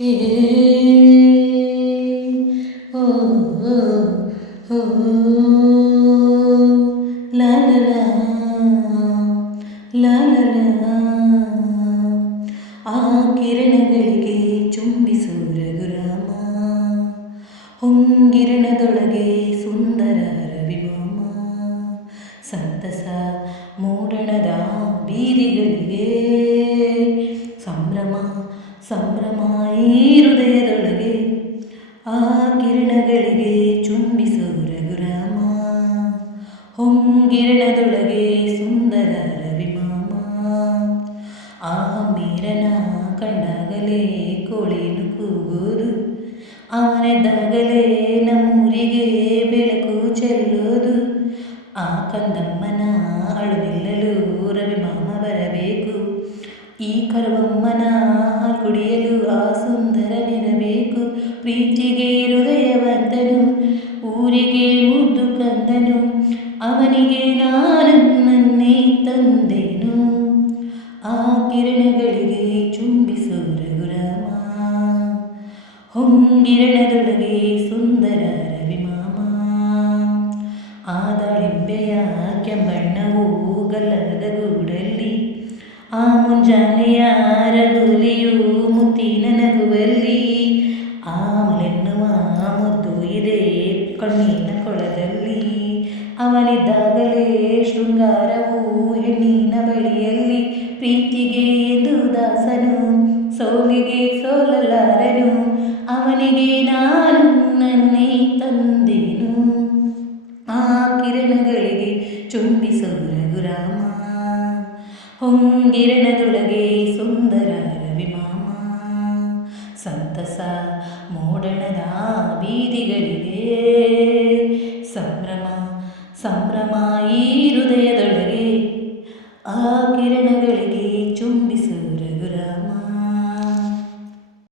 ಏ ಓ ಓ ಓ ಲಾ ಲಾ ಲಾ ಲಾ ಲಾ ಆ ಕಿರಣಗಳಿಗೆ ಚುಂಬಿಸು ರಘುರಾಮ ಹೊಂಗಿರಣದೊಳಗೆ ಸುಂದರ ರವಿಮಾಮ ಸಂತಸ ಮೂಡಣದ ಬೀದಿಗಳಿಗೆ ಸಂಭ್ರಮ ಸಂಭ್ರಮ ಈ ಹೃದಯದೊಳಗೆ ಆ ಕಿರಣಗಳಿಗೆ ಚುಂಬಿಸು ರಘುರಾಮ ಹೊಂಗಿರಣದೊಳಗೆ ಸುಂದರ ರವಿಮಾಮ ಆ ಮೀರನ ಕಂಡಾಗಲೇ ಕೋಳಿನು ಕೂಗೋದು ಅವನೆದ್ದಾಗಲೇ ನಮ್ಮೂರಿಗೆ ಬೆಳಕು ಚೆಲ್ಲೋದು ಆ ಕಂದಮ್ಮನ ಅಳು ನಿಲ್ಲಲು ರವಿಮಾಮ ಬರಬೇಕು ಈ ಕರುವಮ್ಮನ ಹಾಲು ಕುಡಿಯಲು ಆ ಸುಂದರನಿರಬೇಕು ಪ್ರೀತಿಗೆ ಹೃದಯವಂತನು ಊರಿಗೆ ಮುದ್ದು ಕಂದನು ಅವನಿಗೆ ನಾನು ನನ್ನೇ ತಂದೆನು ಆ ಕಿರಣಗಳಿಗೆ ಚುಂಬಿಸು ರಘುರಾಮ ಹೊಂಗಿರಣದೊಳಗೆ ಸುಂದರ ರವಿಮಾಮ ಆ ದಾಳಿಂಬೆಯ ಕೆಂಬಣ್ಣವು ಗಲ್ಲದ ಗೂಡಲ್ಲಿ ಆ ಮುಂಜಾನೆಯ ರಂಗೋಲಿಯು ಮುತ್ತಿನ ನಗುವಲ್ಲಿ ಆ ಮಲೆನ್ನುವ ಮುದ್ದು ಇದೆ ಕಣ್ಣಿನ ಕೊಳದಲ್ಲಿ ಅವನಿದ್ದಾಗಲೇ ಶೃಂಗಾರವು ಹೆಣ್ಣಿನ ಬಳಿಯಲ್ಲಿ ಪ್ರೀತಿಗೆ ಎಂದು ದಾಸನು ಸೋಲಿಗೆ ಸೋಲಲಾರನು ಅವನಿಗೆ ನಾನು ನನ್ನೇ ತಂದೆನು ಆ ಕಿರಣಗಳಿಗೆ ಚುಂಬಿಸು ರಘುರಾಮ ಹೊಂಗಿರಣದೊಳಗೆ ಸುಂದರ ರವಿಮಾಮ ಸಂತಸ ಮೋಡಣದ ಬೀದಿಗಳಿಗೆ ಸಂಭ್ರಮ ಸಂಭ್ರಮ ಈ ಹೃದಯದೊಳಗೆ ಆ ಕಿರಣಗಳಿಗೆ